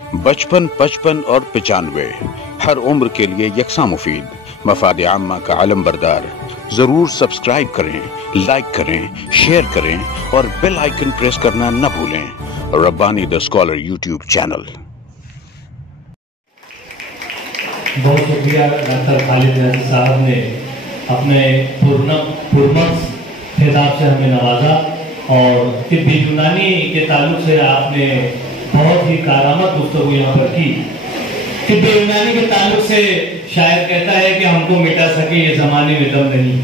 55, 55 और 95 हर उम्र के लिए यकसा मुफीद, मफाद आम्मा का आलम बरदार। जरूर सब्सक्राइब करें, लाइक करें, शेयर करें और बेल आइकन प्रेस करना न भूलें। Rabbani the scholar YouTube channel. बहुत शुक्रिया डॉक्टर खालिद न्याज़ी साहब ने अपने पुरमक्स खिताब से हमें नवाजा और तिब्बी यूनानी के ताल्लुक से आपने बहुत ही कारामद गुफ्तगू यहाँ पर की। तिब्बी यूनानी के ताल्लुक से शायद कहता है कि हमको मिटा सके ये जमाने में दम नहीं।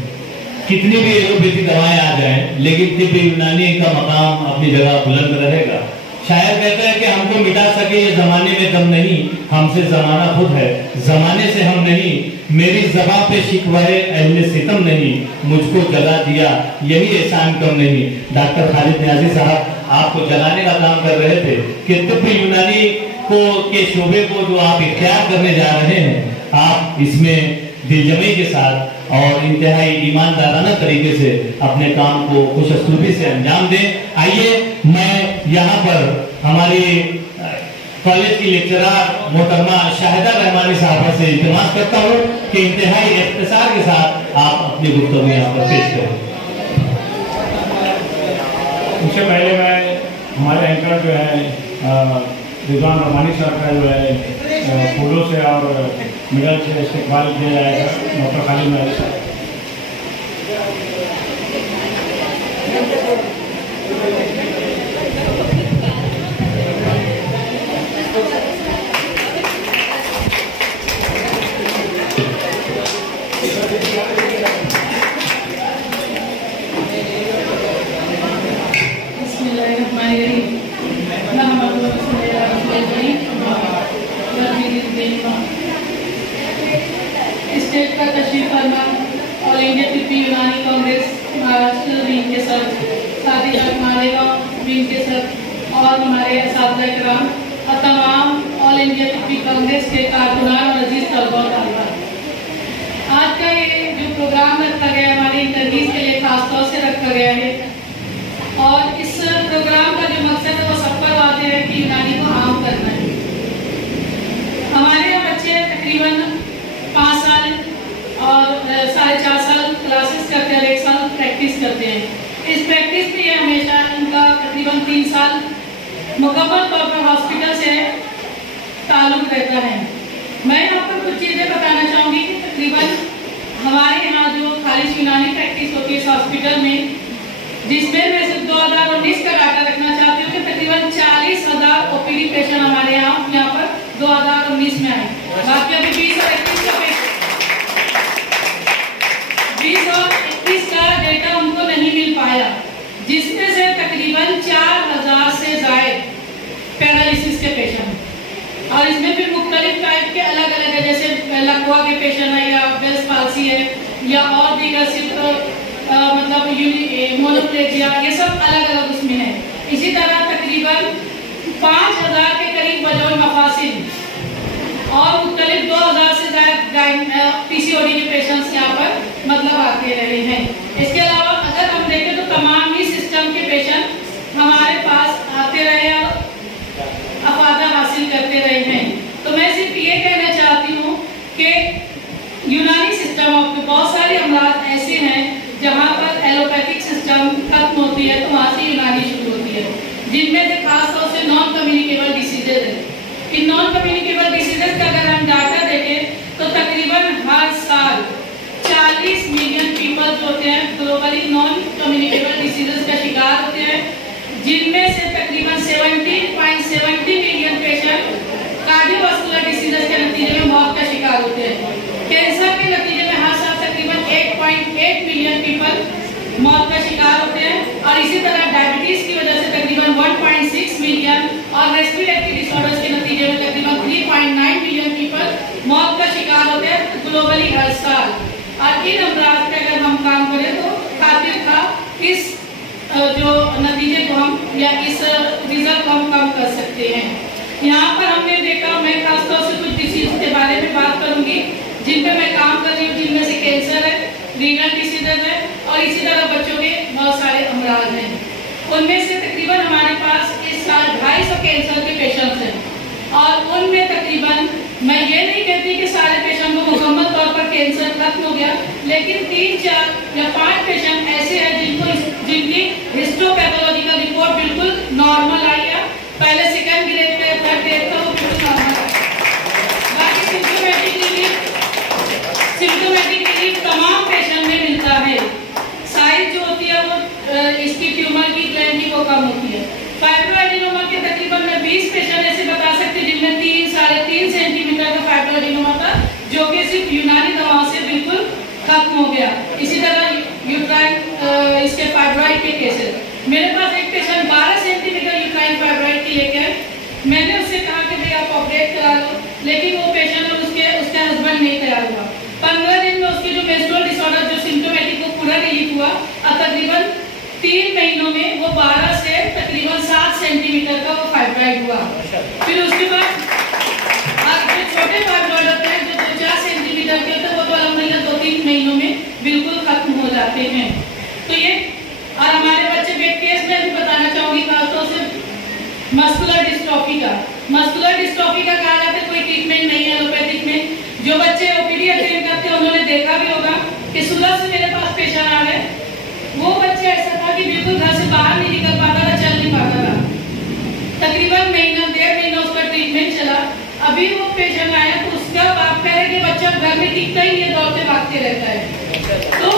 कितनी भी एलोपैथी दवाएं आ जाएं, लेकिन तिब्बी यूनानी का मकाम अपनी जगह बुलंद रहेगा। शायर कहता है कि हमको मिटा सके ये जमाने में दम नहीं, हमसे जमाना खुद है, जमाने से हम नहीं। मेरी ज़बां पे शिकवाए अहले सितम नहीं, मुझको जला दिया यही एहसान कम नहीं। डॉक्टर खालिद न्याज़ी साहब आपको जलाने का काम कर रहे थे कि तिब्बी यूनानी को के शोबे को जो आप इख्तियार करने जा रहे हैं, आप इसमें दिलजमी के साथ और इंतहाई ईमानदाराना तरीके से अपने काम को खुशअस्लूबी से अंजाम दें। आइए मैं यहाँ पर हमारी कॉलेज की लेक्चरर मोहतरमा शाहिदा रहमानी साहबा से इल्तिमास करता हूँ कि इंतहाई इख्तिसार के साथ आप अपनी गुफ्तगू यहाँ पर पेश करें। उससे पहले मैं हमारे एंकर जो है रिजवान रहमानी साहब का जो है फूलों से और मिडल से इस्तेकबाल किया जाएगा। डॉक्टर खालिद न्याज़ी साहब। स्टेट का तशरीफ फरमा ऑल इंडिया तिब्बी यूनानी कांग्रेस महाराष्ट्र विंग के सर, साथ ही साथ मालेगांव विंग के सर और हमारे असातिज़ा किराम और तमाम ऑल इंडिया तिब्बी कांग्रेस के कारकुनान और अजीज तलबा और तालिबात। आज का ये जो प्रोग्राम रखा गया है हमारी इंटरव्यूज के लिए खास तौर से रखा गया है और इस प्रोग्राम का जो मकसद है वो सब पर वाज़ेह है कि यूनानी को आम करना है। हमारे यहाँ बच्चे तकरीबन 5 साल और 4.5 साल क्लासेस करते हैं, 1 साल प्रैक्टिस करते हैं। इस प्रैक्टिस में ये हमेशा इनका तकरीबन 3 साल मुकम्मल तौर पर हॉस्पिटल से ताल्लुक़ रहता है। मैं यहाँ पर कुछ चीज़ें बताना चाहूँगी कि तकरीबन हमारे यहाँ जो खालिद यूनानी प्रैक्टिस होती है इस हॉस्पिटल में, जिसमें मैं सिर्फ 2019 का डाटा रखना चाहती हूँ कि तकरीबन 40,000 OPD पेशेंट हमारे यहाँ पर 2019 में आए। बाकी अभी 20 और 21 का डेटा उनको नहीं मिल पाया, जिसमें से तकरीबन 4,000 से ज़ायद पैरालिसिस के पेशेंट और इसमें भी मुख्तलिफ टाइप के अलग अलग है, जैसे लकवा के पेशेंट है या बेल्स पाल्सी है या और दीगर सिर्फ मतलब मोनोप्लेजिया, ये सब अलग अलग उसमें है। इसी तरह तकरीबन 5,000 के करीब बजौल मफासिल और मुख्तलिफ 2,000 से ज़्यादा PCOD के पेशेंट्स यहाँ पर मतलब आते रहे हैं। इसके अलावा अगर हम देखें तो तमाम ही सिस्टम के पेशेंट हमारे पास आते रहे और अफादा हासिल करते रहे हैं। तो मैं सिर्फ ये कहना चाहती हूँ कि यूनानी सिस्टम ऑफ बहुत सारे अमराज ऐसे हैं जहाँ पर एलोपैथिक सिस्टम खत्म होती है तो वहाँ से यूनानी शुरू होती है, जिनमें से खास तौर से नॉन कम्युनिकेबल डिसीजेज है। इन नॉन कम्युनिकेबल डिसीजेज का अगर हम डाटा देखें तो तकरीबन हर साल 40 मिलियन पीपल जो होते हैं ग्लोबली नॉन कम्युनिकेबल डिसीजेज का शिकार होते हैं, जिनमें से तकरीबन 17.70 मिलियन पेशेंट कार्डियोवास्कुलर डिसीजेज के नतीजे में मौत का शिकार होते हैं। कैंसर के नतीजे में हर साल तकरीबन 8.8 मिलियन पीपल मौत का शिकार होते हैं और इसी तरह डायबिटीज की वजह से तकरीबन 1.6 मिलियन और रेस्पिरेटरी डिसऑर्डर्स के नतीजे में तकरीबन 3.9 मिलियन पीपल मौत का शिकार होते हैं ग्लोबली हर साल। और इन अमराज पे अगर हम काम करें तो खातिर था इस जो नतीजे को हम या इस रिजल्ट को हम कम कर सकते हैं। यहाँ पर हमने देखा, मैं खासतौर से कुछ डिसीज के बारे में बात करूंगी जिन पे मैं काम कर रही हूँ, जिनमें से कैंसर है, रीनल डिसीजेज है और इसी तरह बच्चों के बहुत सारे अमराज हैं। उनमें से तकरीबन हमारे पास इस साल 250 कैंसर के पेशेंट्स हैं और मैं ये नहीं कहती कि सारे पेशेंट को मुकम्मल तौर पर कैंसर खत्म हो गया, लेकिन 3, 4 या 5 पेशेंट ऐसे हैं जिनकी हिस्टोपैथोलॉजिकल रिपोर्ट बिल्कुल नॉर्मल आई है। पहले second grade pay, third grade का वो बिल्कुल नॉर्मल है। बाकी सिम्टोमेटिक रिलीफ तमाम पेशेंट में मिलता है। साइज जो होती है वो इसकी ट्यूमर की ग्लैंड की वो कम होती है। फाइब्रोएडिनोमा के तकरीबन मैं 20 पेशेंट ऐसे बता सकती हूँ जिनमें 3, 3.5 सेंटीमीटर का फाइब्रोएडिनोमा था, जो कि सिर्फ यूनानी दवाओं से बिल्कुल खत्म हो गया। इसी तरह यूट्राइन इसके फाइब्रॉइड के केसेस, मेरे पास एक पेशेंट 12 सेंटीमीटर यूट्राइन फाइब्रॉइड की लेकर, मैंने उससे कहा कि भाई आप ऑपरेट करा लो, लेकिन वो पेशेंट और उसके हस्बैंड नहीं तैयार हुआ। 15 दिन में उसकी जो मेंस्ट्रुअल डिसऑर्डर जो सिम्टोमेटिक को पूरा रिलीफ हुआ और तकरीबन 3 महीनों में वो 12 से तकरीबन 7 सेंटीमीटर का वो फाइब्रॉइड हुआ। फिर उसके बाद जो छोटे फाइब्रॉइड होते हैं जो 2-4 सेंटीमीटर के होते हैं वो तो अलहमदुलिल्लाह 2-3 महीनों में बिल्कुल खत्म हो जाते हैं। तो ये और हमारे बच्चे बेड केस में भी बताना चाहूंगी खासतौर से मस्कुलर डिस्ट्रॉफी का। मस्कुलर डिस्ट्रॉफी का कहा जाता है कोई ट्रीटमेंट नहीं है एलोपैथिक में। जो बच्चे ओपीडी अटेंड करते हैं उन्होंने देखा भी होगा कि सुबह से मेरे पास पेशेंट आ रहे, वो बच्चा ऐसा था कि बिल्कुल घर से बाहर नहीं निकल पाता था, चल नहीं पाता था। तकरीबन महीना 1.5 महीना उसका ट्रीटमेंट चला। अभी वो पेशेंट आया तो उसका बाप कह रहे कि बच्चा घर में टिकता ही नहीं, दौड़ते भागते रहता है। तो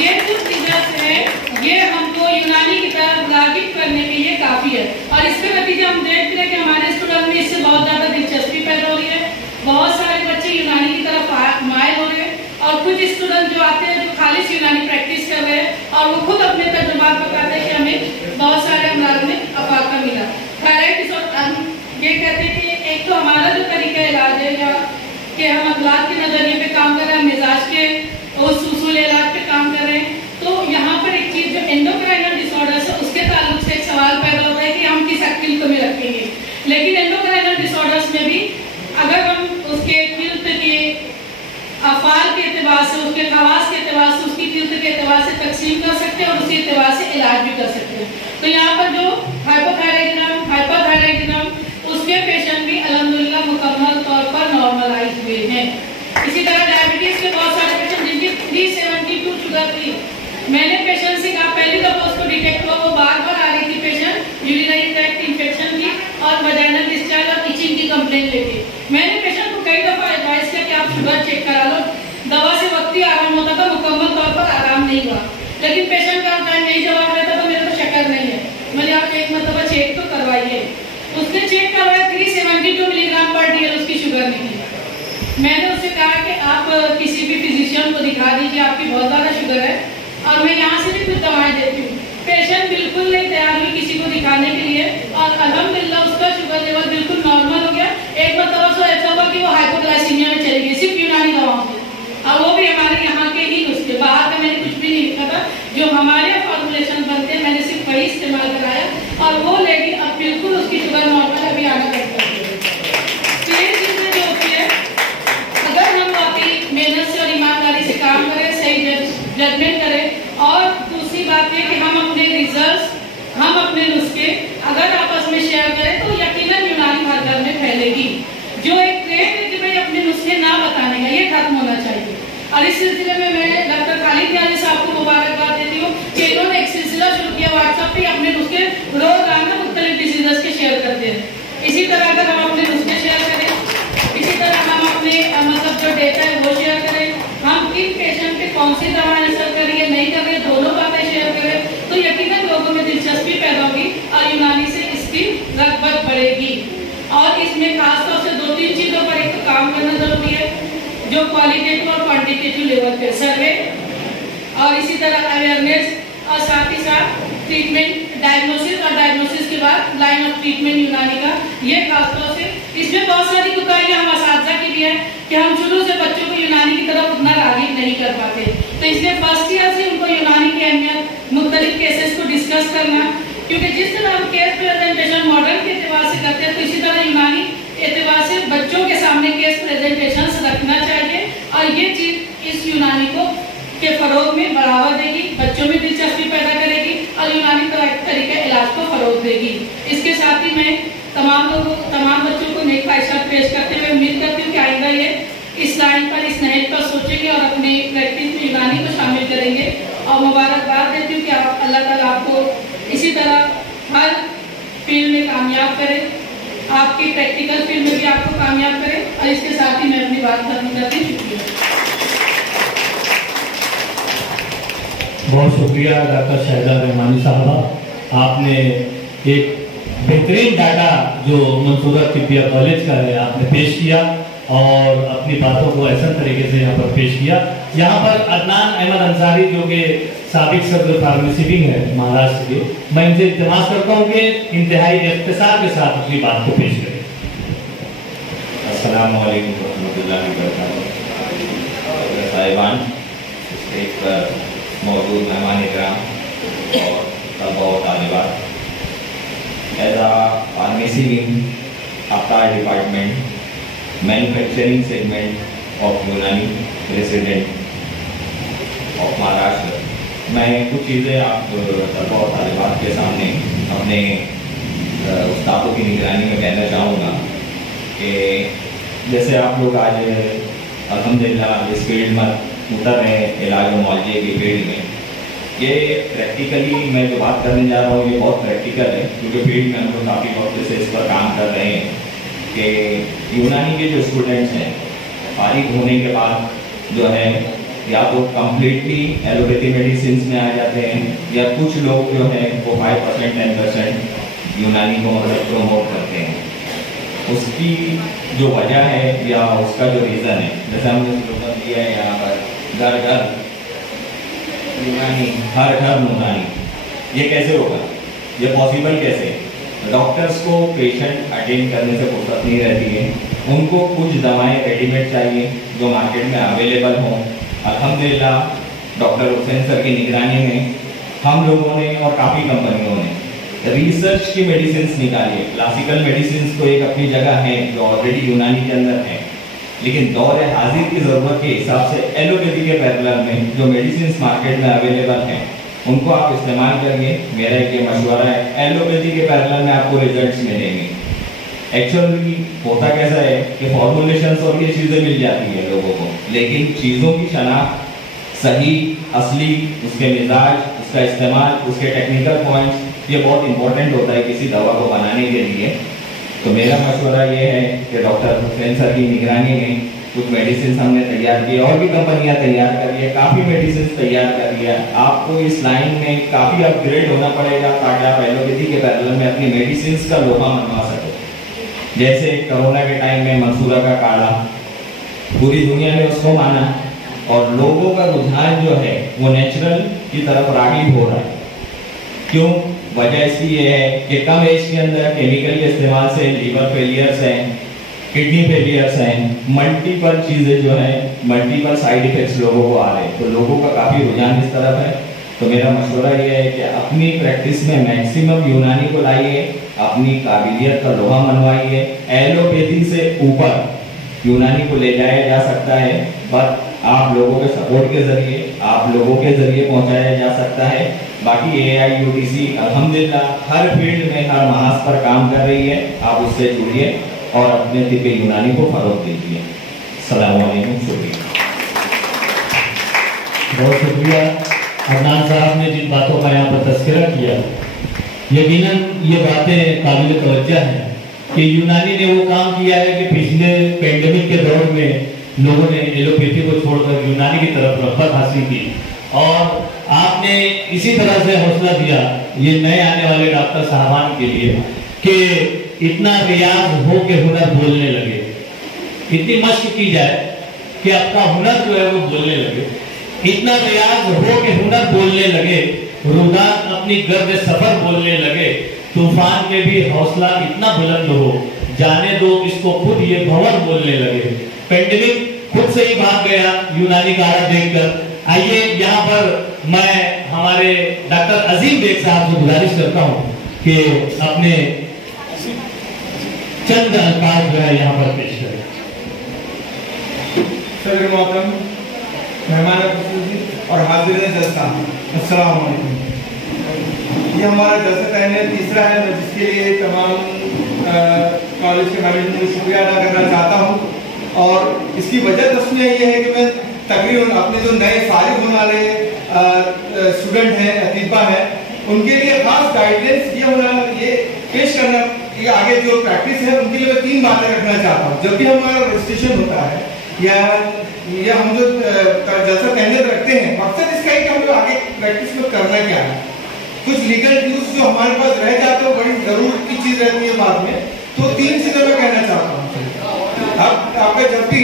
ये जो चीजें हैं ये हमको यूनानी की तरफ रागिब करने के लिए काफी है। और इसके नतीजे हम देख रहे हैं कि हमारे स्टूडेंट में इससे बहुत ज्यादा दिलचस्पी पैदा हो रही है। बहुत सारे बच्चे यूनानी की तरफ मायल हो रहे हैं और कुछ स्टूडेंट जो आते हैं जो खालिश यूनानी प्रैक्टिस कर रहे हैं और वो खुद अपने तजुर्बात बताते हैं कि हमें बहुत सारे अमराज में अफाका मिला। थायराइड हम ये कहते हैं कि एक तो हमारा जो तरीका इलाज है या कि हम अखलाक के नजरिए पे काम कर रहे हैं, मिजाज के और उसूल इलाज पे काम कर रहे हैं। तो यहाँ पर एक चीज जो एंडोक्राइनल डिसऑर्डर्स है उसके ताल्लुक से एक सवाल पैदा होता है कि हम किस एक्टिव को में रखेंगे। लेकिन एंडोक्राइनल डिसऑर्डर्स में भी अगर हम उसके तीर्थ के अफाल के एतबार से, उसके खवास के एतबार से, उसकी तीर्थ के एतबार से तकसीम कर सकते हैं और उसी एतबार से इलाज भी कर सकते हैं। तो यहाँ पर जो हाइपोथायराइडिज्म, हाइपरथायराइडिज्म उसके पेशेंट भी अल्हम्दुलिल्लाह मुकम्मल तौर पर नॉर्मलाइज हुए हैं। इसी तरह डायबिटीज के बहुत सारे पेशेंट जिनकी 372 शुगर थी, मैंने पेशेंट से कहा पहली दफा उसको डिटेक्ट हुआ, वो बार बार आ रही थी पेशेंट यूरिनरी ट्रैक्ट इन्फेक्शन की और वजाइनल डिस्चार्ज और इचिंग की कंप्लेंट लेके। मैंने पेशेंट को कई दफा एडवाइस किया कि आप शुगर चेक करा लो। दवा से वक्ती आराम होता था, मुकम्मल तौर पर आराम नहीं हुआ। लेकिन पेशेंट का टाइम यही जवाब देता तो मेरे को शक्कर नहीं है। मैंने आप एक मरतबा चेक तो करवाइए। उसने चेक करवाया, 372 मिलीग्राम पर डीएल उसकी शुगर निकली। मैंने उससे कहा कि आप किसी भी फिजिशियन को दिखा दीजिए, आपकी बहुत ज़्यादा शुगर है और मैं यहाँ से भी कुछ दवाएं देती हूँ। पेशेंट बिल्कुल नहीं तैयार हुई किसी को दिखाने के लिए और अल्हम्दुलिल्लाह उसका शुगर लेवल बिल्कुल नॉर्मल हो गया। एक मरतबा तो ऐसा हुआ कि वो हाइपोग्लाइसीमिया में चली गई सिर्फ यूनानी दवाओं से, और वो भी हमारे यहाँ के ही नुस्खे, बाहर का मैंने कुछ भी नहीं लिखा था। जो हमारे फॉर्मुलेशन बनते हैं मैंने सिर्फ वही इस्तेमाल कराया और वो लेडी अब बिल्कुल उसकी शुगर नॉर्मल अभी आना करता है। ये चीज़ें जो होती है अगर हम वाकई मेहनत से और ईमानदारी से काम करें, सही जजमेंट करें और दूसरी बात है कि हम अपने रिजल्ट्स, हम अपने नुस्खे अगर आपस में शेयर करें तो यकीनन यूनानी हर घर में फैलेगी। जो एक ट्रेंड है कि भाई अपने नुस्खे ना बताने का, ये खत्म होना चाहिए। और इस सिलसिले में मैं डॉक्टर खालिद नियाज़ी साहब को मुबारकबाद देती हूँ कि इन्होंने एक सिलसिला शुरू किया व्हाट्सएप पे, अपने नुस्खे रोजाना मुख्तलिफ डिसीजेस के शेयर करते हैं। इसी तरह अगर हम अपने नुस्खे शेयर करें, इसी तरह हम अपने मतलब जो डेटा है वो शेयर करें, हम किन पेशेंट पे कौन सी दवाएं असर कर रही है नहीं कर रही है, दोनों बातें शेयर करें तो यकीनन लोगों में दिलचस्पी पैदा होगी और यूनानी से इसकी रग़बत बढ़ेगी। और इसमें खासतौर से 2-3 चीज़ों पर एक काम करना जरूरी है, जो क्वालिटेटिव और क्वांटिटेटिव लेवल पे सर्वे और इसी तरह अवेयरनेस और साथ ही साथ ट्रीटमेंट, डायग्नोसिस और डायग्नोसिस के बाद लाइन ऑफ ट्रीटमेंट यूनानी का, ये खासतौर से इसमें बहुत सारी कोताहियां हम असातिज़ा की भी है कि हम शुरू से बच्चों को यूनानी की तरफ उतना राग़िब नहीं कर पाते। तो इसलिए फर्स्ट ईयर से उनको यूनानी की अहमियत, मुख्तलिफ केसेस को डिस्कस करना, क्योंकि जिस तरह हम केस प्रेजेंटेशन मॉडर्न के एतबार से करते हैं तो इसी तरह यूनानी एतबार से बच्चों के सामने केस प्रेजेंटेशन रखना चाहिए और ये चीज़ इस यूनानी को के फरोग में बढ़ावा देगी, बच्चों में दिलचस्पी पैदा करेगी और यूनानी तरीके इलाज को फरोग देगी। इसके साथ ही मैं तमाम बच्चों को नेक ख्वाहिशात पेश करते हुए उम्मीद करती हूँ कि टाइम पर इस नहज पर सोचेंगे और अपने प्रैक्टिस में यूनानी को शामिल करेंगे। और मुबारकबाद देती हूँ कि आप अल्लाह ताला आपको इसी तरह हर फील्ड में कामयाब करे, आपकी प्रैक्टिकल फील्ड में भी आपको कामयाब करे। और इसके साथ ही मैं अपनी बात खत्म करती हूँ। शुक्रिया। बहुत शुक्रिया डॉक्टर शाहिदा रहमानी साहबा, आपने एक बेहतरीन डाटा जो मंसूरा तिब्बिया कॉलेज का है आपने पेश किया और अपनी बातों को ऐसा तरीके से यहाँ पर पेश किया। यहाँ पर अदनान अहमद अंसारी जो कि साबिक सदर फार्मेसी विंग है महाराष्ट्र के, मैं इनसे इल्तिमास करता हूँ कि इंतहाई इख्तिसार के साथ अपनी बात को पेश करें। अस्सलाम वालेकुम रहमतुल्लाहि व बरकातहू। साहिबान, स्टेज पर मौजूद मेहमान इकराम और तलबा और तालिबात, as a pharmacy wing after department manufacturing segment of Unani resident of Maharashtra, मैं कुछ चीज़ें आप तलबा और तालिबात के सामने अपने उस्तादों की निगरानी में कहना चाहूँगा कि जैसे आप लोग आज अल्हम्दुलिल्लाह इस फील्ड में उतर रहे हैं, इलाज और मुआवजे की फील्ड में, ये प्रैक्टिकली मैं जो बात करने जा रहा हूँ ये बहुत प्रैक्टिकल है, क्योंकि फील्ड में हम लोग काफ़ी वक्त से इस पर काम कर रहे हैं कि यूनानी के जो स्टूडेंट्स हैं फारिग होने के बाद जो है या तो कम्प्लीटली एलोपैथी मेडिसिन में आ जाते हैं या कुछ लोग जो है वो 5% 10% यूनानी को मतलब प्रमोट करते हैं। उसकी जो वजह है या उसका जो रीज़न है, जैसे हमने स्लोगन दिया है यहाँ पर घर घर यूनानी, हर घर यूनानी, ये कैसे होगा, ये पॉसिबल कैसे? डॉक्टर्स को पेशेंट अटेंड करने से फुर्सत नहीं रहती है, उनको कुछ दवाएं रेडीमेड चाहिए जो मार्केट में अवेलेबल हों। अल्हम्दुलिल्लाह डॉक्टर हुसैन सर की निगरानी में हम लोगों ने और काफ़ी कंपनियों ने रिसर्च की मेडिसिन निकाली है। क्लासिकल मेडिसिन तो एक अपनी जगह है जो ऑलरेडी यूनानी के अंदर है, लेकिन दौर हाजिर की ज़रूरत के हिसाब से एलोपैथी के पैरेलल में जो मेडिसिन मार्केट में अवेलेबल हैं उनको आप इस्तेमाल करिए। मेरा एक ये मशवरा है, एलोपैथी के पैरेलल में आपको रिजल्ट्स मिलेंगे। एक्चुअली होता कैसा है कि फॉर्मुलेशंस और ये चीज़ें मिल जाती है लोगों को, लेकिन चीज़ों की शनाख्त सही, असली, उसके मिजाज, उसका इस्तेमाल, उसके टेक्निकल पॉइंट्स, ये बहुत इंपॉर्टेंट होता है किसी दवा को बनाने के लिए। तो मेरा मशवरा ये है कि डॉक्टर हुसैन सर की निगरानी में कुछ मेडिसिन हमने तैयार किए, और भी कंपनियां तैयार कर रही है, काफ़ी मेडिसिन तैयार कर रही है। आपको इस लाइन में काफ़ी अपग्रेड होना पड़ेगा ताकि आप एलोपैथी के पैरेलल में अपनी मेडिसिन का लोहा मनवा सको। जैसे कोरोना के टाइम में मंसूरा का काढ़ा पूरी दुनिया ने उसको माना और लोगों का रुझान जो है वो नेचुरल की तरफ रागिब हो रहा है। क्यों? वजह इसकी ये है कि कम एज के अंदर केमिकल के इस्तेमाल से लीवर फेलियर्स हैं, किडनी फेलियर्स हैं, मल्टीपल चीज़ें जो हैं, मल्टीपल साइड इफेक्ट्स लोगों को आ रहे हैं, तो लोगों का काफ़ी रुझान इस तरफ है। तो मेरा मशवरा ये है कि अपनी प्रैक्टिस में मैक्सिमम यूनानी को लाइए, अपनी काबिलियत का लोहा मनवाइए। एलोपैथी से ऊपर यूनानी को ले जाया जा सकता है, बट आप लोगों के सपोर्ट के जरिए, आप लोगों के जरिए पहुंचाया जा सकता है। बाकी AIUTC अल्हम्दुलिल्लाह हर फील्ड में, हर महाज पर काम कर रही है, आप उससे जुड़िए और अपने तिब्बे यूनानी को फरोग दीजिए। अस्सलाम वालेकुम, शुक्रिया। बहुत शुक्रिया अदनान साहब ने जिन बातों का यहाँ पर तस्करा किया, यकीनन ये बातें काबिल तवज्जो हैं कि यूनानी ने वो काम किया है कि पिछले पेंडेमिक के दौर में लोगों ने एलोपैथी को छोड़कर यूनानी की तरफ रग़बत हासिल की, और आपने इसी तरह से हौसला दिया ये नए आने वाले डॉक्टर साहबान के लिए कि इतना रियाज हो के हुनर बोलने लगे, इतनी मश्क की जाए कि आपका हुनर जो है वो बोलने लगे, इतना रियाज हो के हुनर बोलने लगे, रुदान अपनी गर्द सफर बोलने लगे, तूफान में भी हौसला इतना बुलंद हो, जाने दो इसको खुद ये भंवर बोलने लगे। पेंडेमिक खुद से ही भाग गया यूनानी काढ़ा देखकर। आइए यहाँ पर मैं हमारे डॉक्टर अजीम बेग साहब से गुजारिश करता हूँ कि अपने चंद अल्फाज जो है यहाँ पर पेश करें। सदर मोहतरम, मेहमान और हाजिर जलसा, अस्सलाम वालेकुम। ये हमारा जलसा कहने तीसरा है, जिसके लिए तमाम कॉलेज के मैनेजमेंट को शुक्रिया अदा करना चाहता हूँ और इसकी वजह दसवीं ये है कि मैं तकरीबन अपने जो नए फारिग होने वाले स्टूडेंट हैं, अतीबा हैं, उनके लिए खास गाइडेंस ये पेश करना, ये आगे जो प्रैक्टिस है उनके लिए मैं 3 बातें रखना चाहता हूँ। जब भी हमारा रजिस्ट्रेशन होता है या हम जो जैसा कहने रखते हैं, मकसद इसका है कि हम लोग आगे प्रैक्टिस में करना क्या है। कुछ लीगल ड्यूज जो हमारे पास रह जाते हैं बड़ी जरूरत की चीज रहती है बाद में, तो 3 चीजें मैं कहना चाहता हूँ। अब आपका जब भी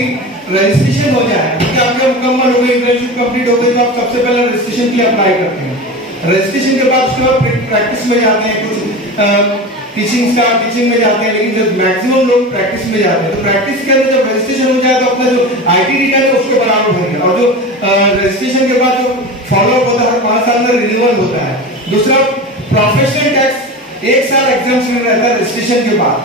रजिस्ट्रेशन हो जाए, क्योंकि आपका मुकम्मल हो गई, इंटर्नशिप कंप्लीट हो गई, तो आप सबसे पहले रजिस्ट्रेशन के लिए अप्लाई करते हैं। रजिस्ट्रेशन के बाद उसके बाद प्रैक्टिस में जाते हैं, कुछ टीचिंग में जाते हैं, लेकिन जब मैक्सिमम लोग प्रैक्टिस में जाते हैं, तो प्रैक्टिस के अंदर जब रजिस्ट्रेशन हो जाए तो अपना जो IT रिटर्न है उसके बराबर हो गया। और जो रजिस्ट्रेशन के बाद जो फॉलोअप होता है, हर 5 साल में रिन्यूअल होता है। दूसरा, प्रोफेशनल टैक्स 1 साल एग्जाम्पशन रहता है रजिस्ट्रेशन के बाद।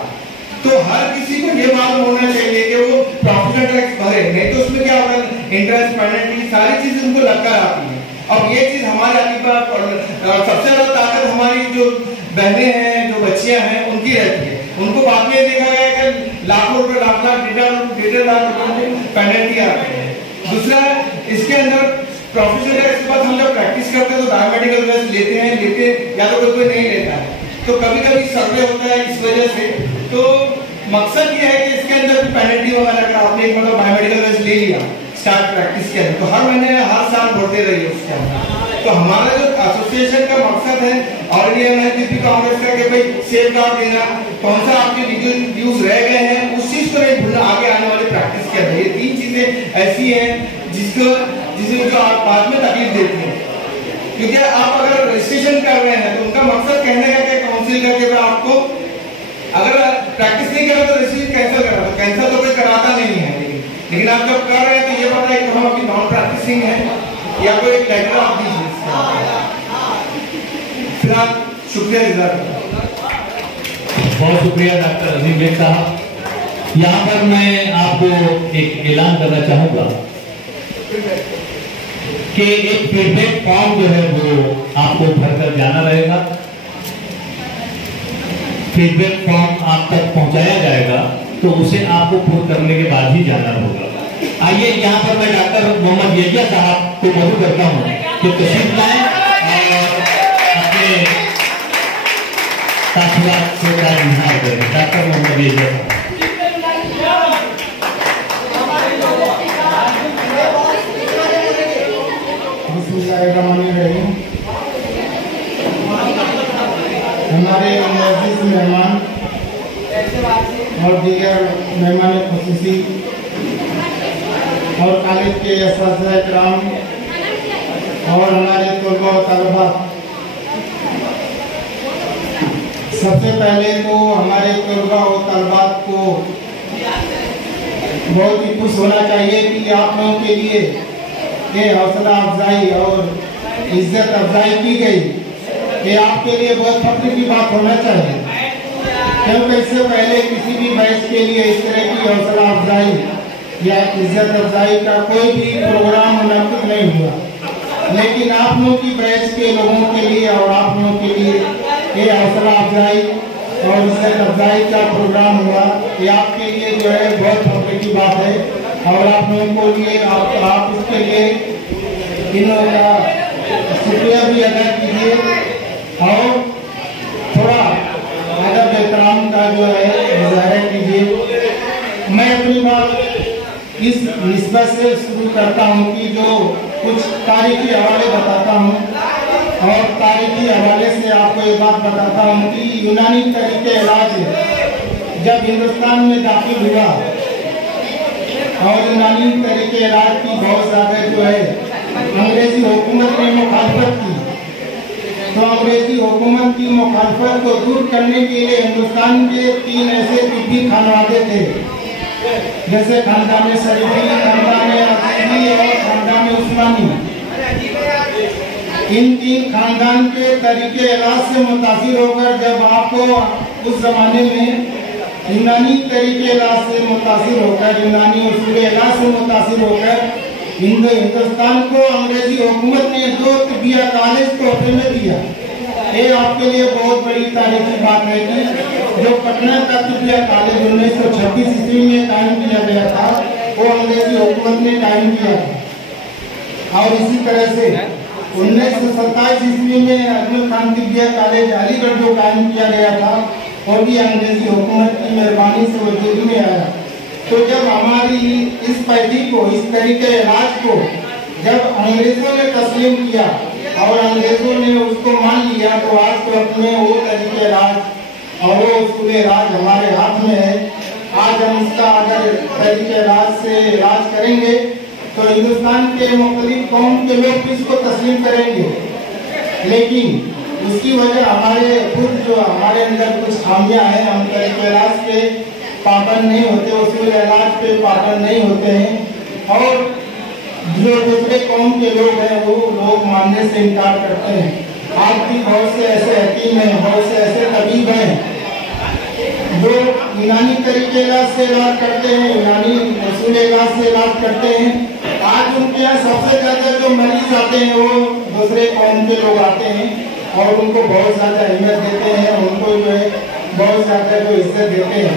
तो हर किसी को ये मालूम होना चाहिए कि वो प्रोफेशनल टैक्स भरे, नहीं तो उसमें क्या होगा, इंटरेस्ट, पेनल्टी, सारी चीजें उनको लगकर आती है। और ये चीज हमारे अतीबा और सबसे ज्यादा ताकत हमारी जो बहनें हैं, जो बच्चियां हैं, उनकी रहती है। उनको बाद में देखा गया कि लाखों रुपए, लाख 1.5 लाख रुपए पेनल्टी आती है। दूसरा, इसके अंदर प्रोफेशनल टैक्स के बाद हम जब प्रैक्टिस करते हैं तो बायोमेडिकल वेस्ट लेते हैं या तो कोई नहीं लेता है, तो कभी कभी सर्वे होता है इस वजह से। तो मकसद ये है कि इसके अंदर पेनल्टी वगैरह अगर आपने एक मतलब बायोमेडिकल वेस्ट ले लिया स्टार्ट प्रैक्टिस के अंदर, तो हर महीने हर साल भरते रहिए उसके अंदर। तो हमारा जो एसोसिएशन का मकसद है और ये एनआईपीपी कांग्रेस का कि भाई सेफ गार्ड देना, कौन सा आपके लीगल ड्यूज रह गए हैं उस चीज को नहीं भूलना आगे आने वाली प्रैक्टिस के अंदर। ये 3 चीजें ऐसी हैं जिसमें जो आप बाद में तकलीफ देती हैं, क्योंकि आप अगर रजिस्ट्रेशन कर रहे हैं तो उनका मकसद कहने का क्या, काउंसिल करके आपको अगर प्रैक्टिस नहीं करा तो रजिस्ट्रेशन कैंसिल करा, तो कैंसिल तो कोई कराता नहीं है। लेकिन आप जब कर रहे हैं तो ये पता है कि हम अभी नॉन प्रैक्टिसिंग है या कोई एक लेटर आप दीजिए। फिलहाल शुक्रिया गुजार, बहुत शुक्रिया डॉक्टर अजीम बेग साहब। यहाँ पर मैं आपको एक ऐलान करना चाहूँगा कि एक फीडबैक फॉर्म जो है वो आपको भरकर जाना रहेगा। फीडबैक फॉर्म आप तक पहुंचाया जाएगा तो उसे आपको पूर्ण करने के बाद ही जाना होगा। आइए यहाँ पर मैं डॉक्टर मोहम्मद यहिया साहब को मदद करता हूँ कि तशरीफ लाएं और अपने तासुरात से इजहार करें। डॉक्टर मोहम्मद यहिया साहब। हमारे मौजूद मेहमान और दीगर मेहमान खुसूसी और कॉलेज के असातिज़ा इकराम और हमारे तलबा और तलबा, सबसे पहले तो हमारे तलबा और तलबात को बहुत ही खुश होना चाहिए कि आप लोगों के लिए ये हौसला अफजाई और इज्जत अफजाई की गई, ये आपके लिए बहुत फख्र की बात होना चाहिए। क्योंकि इससे पहले किसी भी बैच के लिए इस तरह की हौसला अफजाई या इज्जत अफजाई का कोई भी प्रोग्राम मुनक़िद नहीं हुआ, लेकिन आप लोगों की बैच के लोगों के लिए और आप लोगों के लिए ये हौसला अफजाई और इज्जत अफजाई का प्रोग्राम हुआ। ये आपके लिए जो है बहुत फख्र की बात है और आप लोगों को लिए आप इसके लिए इन लोगों का शुक्रिया भी अदा कीजिए और थोड़ा अदब एहतराम का जो है मुजाहरा कीजिए। मैं अपनी बात इस निस्बत से शुरू करता हूँ कि जो कुछ तारीखी हवाले बताता हूँ और तारीखी हवाले से आपको ये बात बताता हूँ कि यूनानी तरीके इलाज जब हिंदुस्तान में दाखिल हुआ और यूनानी तरीके इलाज की बहुत ज़्यादा जो है अंग्रेजी हुकूमत ने मुखालफत की, तो अंग्रेजी हुकूमत की मुखालफत को दूर करने के लिए हिंदुस्तान के 3 ऐसे तिब्बी खानवादे थे, जैसे खानदान शरीफी, खानदान अब्बासी और खानदान उस्मानी। इन 3 खानदान के तरीके इलाज से मुतासिर होकर जब आपको उस जमाने में यूनानी तरीके इलाज से मुतासिर होकर, यूनानी उसूल इलाज से मुतासिर होकर हिंदुस्तान को अंग्रेजी हुकूमत ने 2 तिब्बिया कॉलेज तोहफे में दिया। ये आपके लिए बहुत बड़ी तारीखी बात है कि जो पटना का तिब्बिया कॉलेज 1926 ईस्वी में कायम किया गया था, वो अंग्रेजी हुकूमत ने कायम किया था। और इसी तरह से 1927 ईस्वी में अजमल खान तिब्बिया कॉलेज अलीगढ़ जो कायम किया गया था वो भी अंग्रेजी हुकूमत की मेहरबानी से वजूद में आया। तो जब हमारी इस पैदी को, इस तरीके इलाज को जब अंग्रेजों ने तस्लीम किया और अंग्रेजों ने उसको मान लिया, तो आज तो अपने वो तरीके इलाज और वो उसूल इलाज हमारे हाथ में है। आज हम इसका अगर तरीके इलाज से इलाज करेंगे तो हिंदुस्तान के मुख्तलिफ कौम के लोग भी इसको तस्लीम करेंगे, लेकिन उसकी वजह हमारे खुद जो हमारे अंदर कुछ खामियां हैं, हम तरीके इलाज पे पाबंद नहीं होते, उसूल इलाज पे पाबंद नहीं होते हैं और जो दूसरे कौम के लोग हैं वो लोग मानने से इनकार करते हैं। आज भी बहुत से ऐसे हकीम हैं, बहुत से ऐसे तबीब हैं जो यूनानी तरीके इलाज से इलाज करते हैं, यूनानी उसूल इलाज से इलाज करते हैं। आज उनके यहाँ सबसे ज्यादा जो मरीज आते हैं वो दूसरे कौम के लोग आते हैं और उनको बहुत ज्यादा अहमियत देते हैं, उनको जो है बहुत ज्यादा जो इज्जत देते हैं।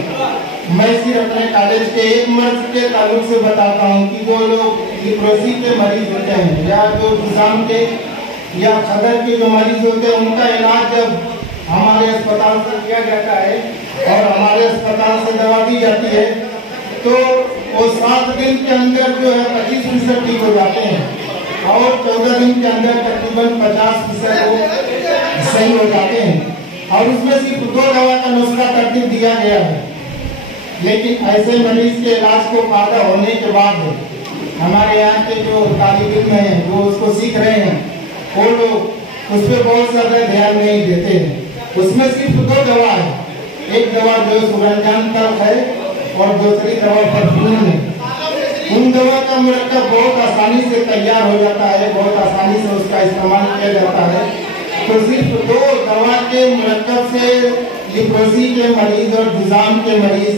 मैं सिर्फ अपने कॉलेज के एक मर्ज के ताल्लुक से बताता हूँ कि जो लोग लिप्रोसी के मरीज होते हैं या जो जुकाम के या खदर के जो मरीज होते हैं, उनका इलाज जब हमारे अस्पताल से किया जाता है और हमारे अस्पताल से दवा दी जाती है तो वो 7 दिन के अंदर जो है 25% ठीक हो जाते हैं और 14 दिन के अंदर तकरीबन 50% वो सही हो जाते हैं। और उसमें सिर्फ 2 दवा का नुस्खा तरतीब दिया गया है। लेकिन ऐसे मरीज के इलाज को फायदा होने के बाद हमारे यहाँ के जो तालिब इल्म हैं वो उसको सीख रहे हैं, वो लोग उस पर बहुत ज्यादा ध्यान नहीं देते हैं। उसमें सिर्फ 2 दवा है, एक दवा जो सुरंजान तक है और दूसरी दवा परफ्यूम है। उन दवा का मुरक्कब बहुत आसानी से तैयार हो जाता है, बहुत आसानी से उसका इस्तेमाल किया जाता है। तो सिर्फ 2 दवा के मुरक्कब से लिप्रोसी के मरीज और जुकाम के मरीज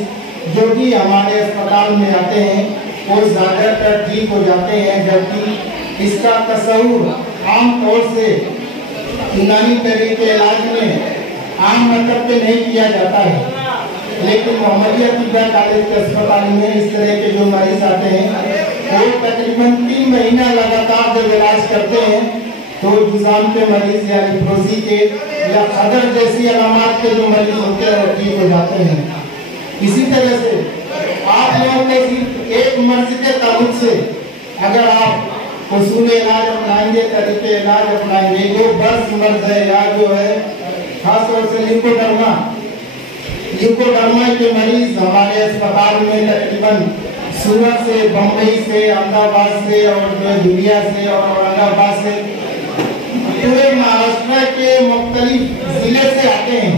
जो भी हमारे अस्पताल में आते हैं वो ज्यादातर ठीक हो जाते हैं, जबकि इसका तस्वुर आम तौर से यूनानी तरीके इलाज में आम मतलब पे नहीं किया जाता है। लेकिन मोहम्मदिया तिब्बिया कॉलेज के अस्पताल में इस तरह के जो मरीज आते हैं वो तकरीबन 3 महीना लगातार जब इलाज करते हैं तो जुकाम के मरीज या लिप्रोसी के या खदर जैसी अलामत के जो मरीज होते हैं वो ठीक हो जाते हैं। इसी तरह से आप लोगों को सिर्फ एक मर्ज के ताल्लुक से अगर आप उसूल इलाज अपनाएंगे, तरीके इलाज अपनाएंगे, जो बर्स मर्ज है या जो है खासतौर से ल्यूकोडर्मा के मरीज हमारे अस्पताल में तकरीबन सूरत से, बम्बई से, अहमदाबाद से और दुनिया से और औरंगाबाद से पूरे महाराष्ट्र के मुख्तलिफ जिले से आते हैं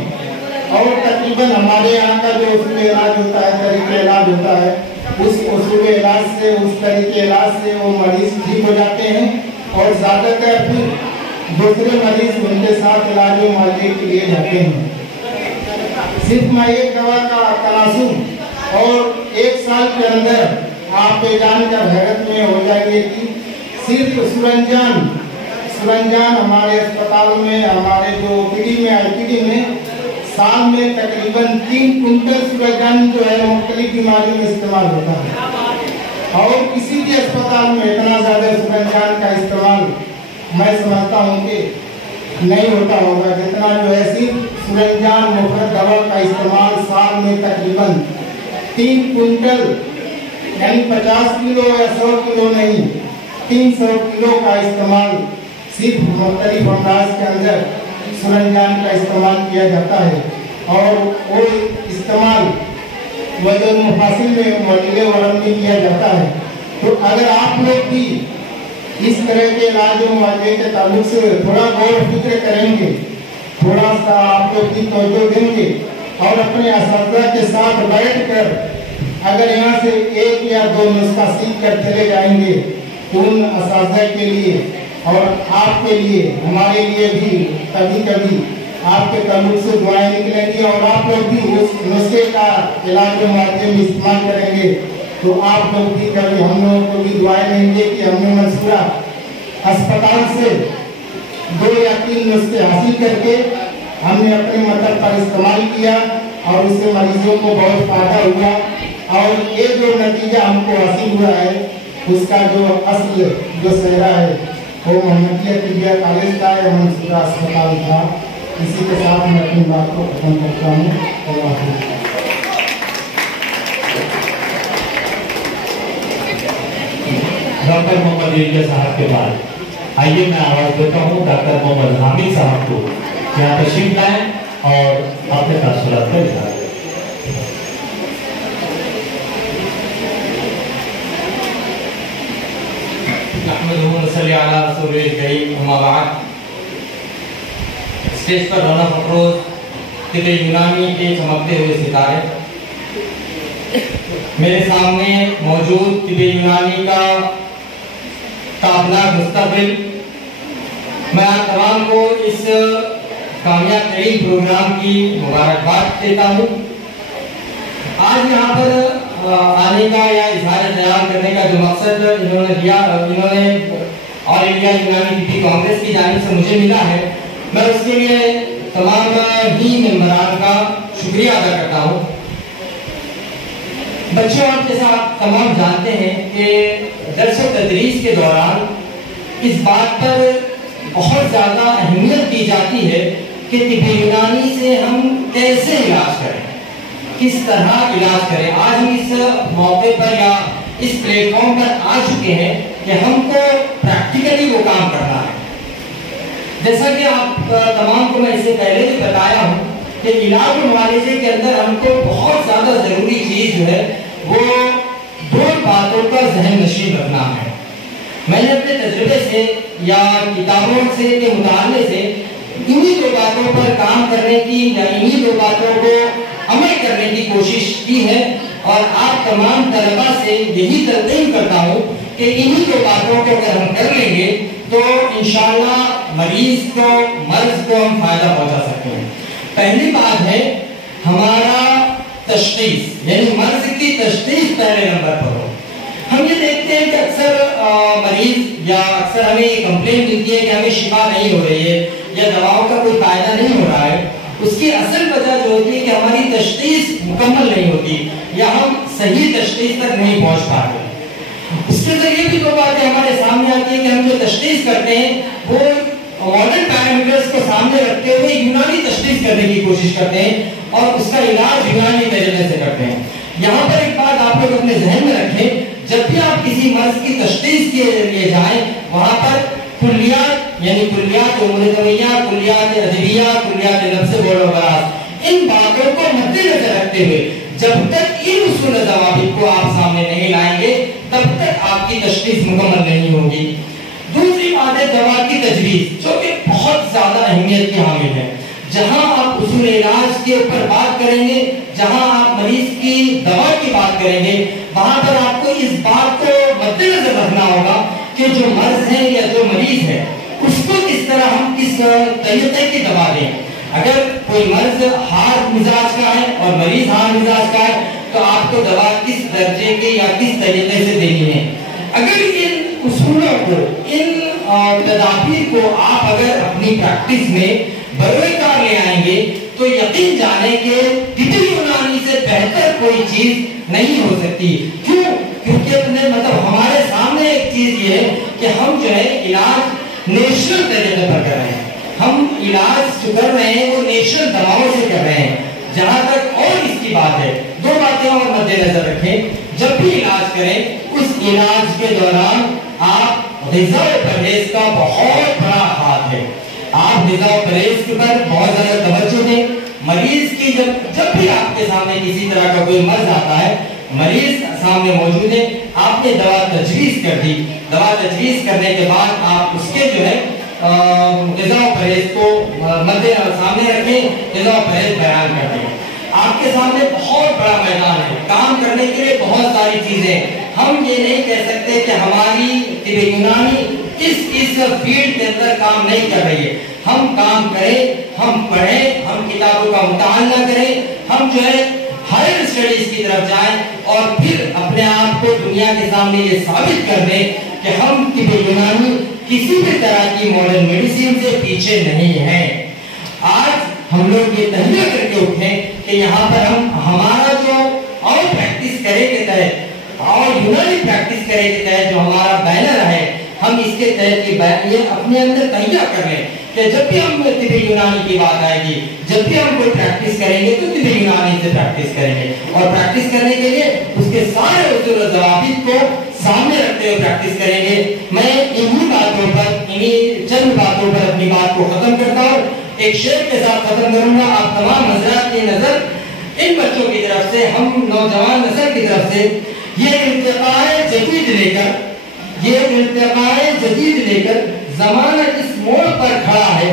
और तकरीबन हमारे यहाँ का जो उसूल इलाज होता है, तरीके इलाज होता है, उस उसूल इलाज से, उस तरीके इलाज से वो मरीज ठीक हो जाते हैं और ज्यादातर फिर दूसरे मरीज उनके साथ इलाज मुआवजे के लिए जाते हैं। सिर्फ मैं एक दवा का तनासुब और 1 साल के अंदर आप ये जानकर हैरत में हो जाएंगे कि सिर्फ सुरंजान हमारे अस्पताल में, हमारे जो ओपीडी में, आईपीडी में साल में तकरीबन 3 कुंटल सुरंजान जो है मुख्तलिफ बीमारियों में इस्तेमाल होता है और किसी भी अस्पताल में इतना ज्यादा सुरंजान का इस्तेमाल मैं समझता हूँ कि नहीं होता होगा जितना जो है सिर्फ सुरंजान मुफ्त दवा का इस्तेमाल साल में तकरीबन 3 कुंटल यानी 50 किलो या 100 किलो नहीं, 300 किलो का इस्तेमाल सिर्फ मुख्तलिफ अमराज के अंदर सुरंजान का इस्तेमाल किया जाता है और वो इस्तेमाल वजन मुफासिल में मौजूद वरम में किया जाता है। तो अगर आप लोग भी इस तरह के इलाज मुआवजे के ताल्लुक से थोड़ा गौर फिक्र करेंगे, थोड़ा सा आप लोग की तवज्जो देंगे और अपने असातिज़ा के साथ बैठकर अगर यहाँ से 1 या 2 नुस्खा सीख कर चले जाएंगे तो उन असातिज़ा के लिए और आपके लिए, हमारे लिए भी कभी कभी आपके ताल्लुक से दुआएं निकलेंगी और आप लोग भी उस नुस्खे का इलाज मुआवजे में इस्तेमाल करेंगे तो आप लोग भी कभी हम लोगों को भी दुआएं देंगे कि हमने मंसूरा अस्पताल से 2 या 3 नुस्खे हासिल करके हमने अपने मतलब पर इस्तेमाल किया और उससे मरीजों को बहुत फायदा हुआ और ये जो नतीजा हमको हासिल हुआ है उसका जो असल जो सेहरा है वो मोहम्मदिया तिबिया कॉलेज का या मंसूरा अस्पताल था। इसी के साथ मैं अपनी बात को खत्म करता हूँ और डॉक्टर मोहम्मद इलिया साहब के बाद आइए मैं आवाज देता हूँ डॉक्टर मोहम्मद हामिद साहब को यहाँ तशरीफ लाएं और अपने तासुरात का इजहार करें। स्टेज पर रौनक अफरोज तिबे यूनानी के चमकते हुए सितारे, मेरे सामने मौजूद तिबे यूनानी का ताबनाक मुस्तकबिल। मैं आप तमाम को इस कामयाब तरीन प्रोग्राम की मुबारकबाद देता हूँ। आज यहाँ पर आने का या इजहार ख्याल करने का जो मकसद इन्होंने ऑल इंडिया यूनानी तिब्बी कांग्रेस की जानिब से मुझे मिला है, मैं उसके लिए तमाम ही मेंबरान का शुक्रिया अदा करता हूँ। बच्चों, आप जैसा आप तमाम जानते हैं कि दर्स व तदरीस के दौरान इस बात पर बहुत ज़्यादा अहमियत दी जाती है कि तिब्बी यूनानी से हम कैसे इलाज करें, किस तरह इलाज करें। आज हम इस मौके पर या इस प्लेटफॉर्म पर आ चुके हैं कि हमको प्रैक्टिकली वो काम करना है। जैसा कि आप तमाम को मैं इससे पहले भी बताया हूँ कि इलाज मुआवजे के अंदर हमको बहुत ज़्यादा ज़रूरी चीज़ जो है वो दो बातों का जहन नशीन रखना है। मैंने अपने तजुर्बे से या किताबों से के मुताले से इन्हीं दो बातों पर काम करने की या इन्हीं दो बातों को अमल करने की कोशिश की है और आप तमाम तलबा से यही तलकीन करता हूँ कि इन्हीं दो बातों को अगर हम कर लेंगे तो इंशाअल्लाह मरीज को मर्ज को हम फायदा पहुंचा सकते हैं। पहली बात है हमारा तशखीस, यानी मर्ज की तशखीस पहले नंबर पर हो। हम ये देखते हैं कि अक्सर मरीज या अक्सर हमें ये कंप्लेंट मिलती है कि हमें शिफा नहीं हो रही है या दवाओं का कोई फायदा नहीं हो रहा है। उसकी असल वजह जो होती है कि हमारी तशखीस मुकम्मल नहीं होती या हम सही तशखीस तक नहीं पहुंच पाते। उसके जरिए भी दो बातें हमारे सामने आती है कि हम जो तशखीस करते हैं वो मॉडर्न पैरामीटर्स को सामने रखते हुए यूनानी तशखीस करने की कोशिश करते हैं और उसका इलाज यूनानी तरीके से करते हैं। यहाँ पर एक बात आप लोग अपने जहन में रखें, जब भी आप किसी मर्ज की तशखीस के लिए जाएं वहां पर कुल्लियात यानी कुल्लियात उम्र तवैया, कुल्लियात अदविया, कुल्लियात लफ्ज़ बोल इन बातों को मद्देनजर रखते हुए जब तक इन उसूल ज़वाबित को आप सामने नहीं लाएंगे तब तक आपकी तशखीस मुकम्मल नहीं होगी। दूसरी बात है दवा की तजवीज़, जो कि बहुत ज्यादा अहमियत की हामिल है। जहां आप उसूल इलाज के ऊपर बात करेंगे, जहां आप मरीज की दवा की बात करेंगे, वहां पर आपको इस बात को मद्देनजर रखना होगा कि जो मर्ज है या जो मरीज है उसको किस तरह हम किस तरीके की दवा दें। अगर कोई मर्ज हार्ड मिजाज का है और मरीज हार्ड मिजाज का है तो आपको दवा किस दर्जे के या किस तरीके से देनी है। अगर इन उसूलों को, इन तदाबीर को आप अगर अपनी प्रैक्टिस में बरोकार ले आएंगे तो यकीन जाने के तिब्बी यूनानी से बेहतर कोई चीज नहीं हो सकती। क्यों? क्योंकि मतलब हमारे सामने एक चीज ये है कि हम जो है इलाज नेशनल तरीके पर कर रहे हैं। हम इलाज जो कर रहे हैं वो नेशनल दवाओं से कर रहे हैं। जहां तक और इसकी बात है, दो बातें और मद्देनजर रखें, जब भी इलाज करें उस इलाज के दौरान आप ग़िज़ा व परहेज का बहुत बड़ा हाथ है। आप ग़िज़ा व परहेज पर बहुत ज्यादा तवज्जो दें। मरीज की जब भी आपके सामने किसी तरह का कोई मर्ज आता है, मरीज सामने मौजूद है, आपने दवा तजवीज़ कर दी, दवा तजवीज़ करने के बाद आप उसके जो है ग़िज़ा व परहेज को मद्दे सामने रखें, ग़िज़ा व परहेज बयान करते हैं। आपके सामने बहुत बड़ा मैदान है, काम करने के लिए बहुत सारी चीजें। हम ये नहीं कह सकते कि हमारी तिब्बी यूनानी इस फील्ड के अंदर काम नहीं कर रही है। हम काम करें, हम पढ़ें, हम किताबों का मुताला करें, हम जो है हायर स्टडीज की तरफ जाएं और फिर अपने आप को दुनिया के सामने ये साबित कर दें कि हम तिब्बी यूनानी किसी भी तरह की मॉडर्न मेडिसिन से पीछे नहीं है। आज हम लोग ये तहलील करके उठे कि यहाँ पर हम हमारा जो और प्रैक्टिस करे के तहत और यूनानी प्रैक्टिस करे के तहत जो हमारा बैनर है, हम इसके तहत ये अपने अंदर तैयार कर रहे हैं कि जब भी हम तिब्बी यूनानी की बात आएगी, जब भी हम कोई प्रैक्टिस करेंगे तो तिब्बी यूनानी से प्रैक्टिस करेंगे। और प्रैक्टिस करने के लिए उसके सारे उसूल और ज़वाबित को सामने रखते हुए प्रैक्टिस करेंगे। मैं इन्हीं बातों पर, इन्हीं चंद बातों पर अपनी बात को खत्म करता हूँ। एक शेर के साथ खत्म करूंगा। आप तमाम हज़रात की नजर इन बच्चों की तरफ से, हम नौजवान नस्ल की तरफ से ये इर्तिकाए जदीद लेकर ज़माना जिस मोड़ पर खड़ा है,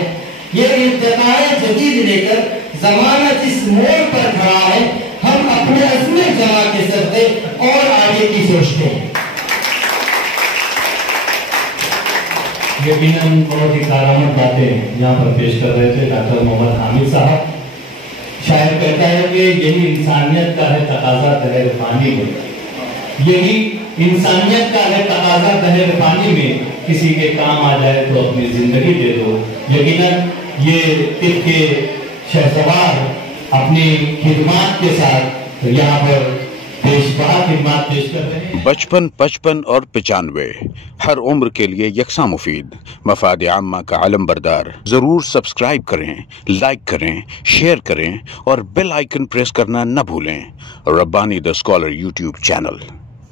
ये इर्तिकाए जदीद लेकर ज़माना जिस मोड़ पर खड़ा है, हम अपने अज़्म जमा के सदक़े और आगे की सोचते हैं। यकीनन बहुत ही कारामद बातें यहाँ पर पेश कर रहे थे डॉक्टर मोहम्मद हामिद साहब। शायर कहता है कि यही इंसानियत का है तकाजा तहर पानी में, यही इंसानियत का है तकाजा तहर पानी में, किसी के काम आ जाए तो अपनी जिंदगी दे दो। यकीनन ये तिब्ब के शहसवार अपनी खिदमत के साथ यहाँ पर खिदमत पेश कर रहे हैं। 55, 55 और 95 हर उम्र के लिए यकसा मुफीद, मफाद आम्मा का आलम बरदार। जरूर सब्सक्राइब करें, लाइक करें, शेयर करें और बेल आइकन प्रेस करना न भूलें। Rabbani the scholar YouTube channel.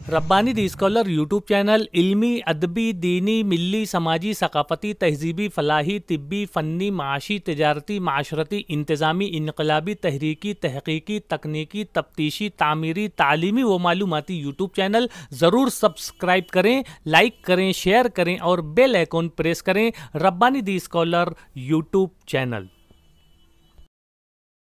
Rabbani the scholar YouTube channel इल्मी, अदबी, दीनी, मिली, समाजी, सकाफती, तहजीबी, फलाही, तिब्बी, फ़न्नी, माशी, तिजारती, माशरती, इंतज़ामी, इनकलाबी, तहरीकी, तहकीकी, तकनीकी, तफ्तीशी, तामीरी, तालीमी व मालूमाती यूट्यूब चैनल। ज़रूर सब्सक्राइब करें, लाइक करें, शेयर करें और बेल आइकन प्रेस करें। Rabbani the scholar YouTube channel.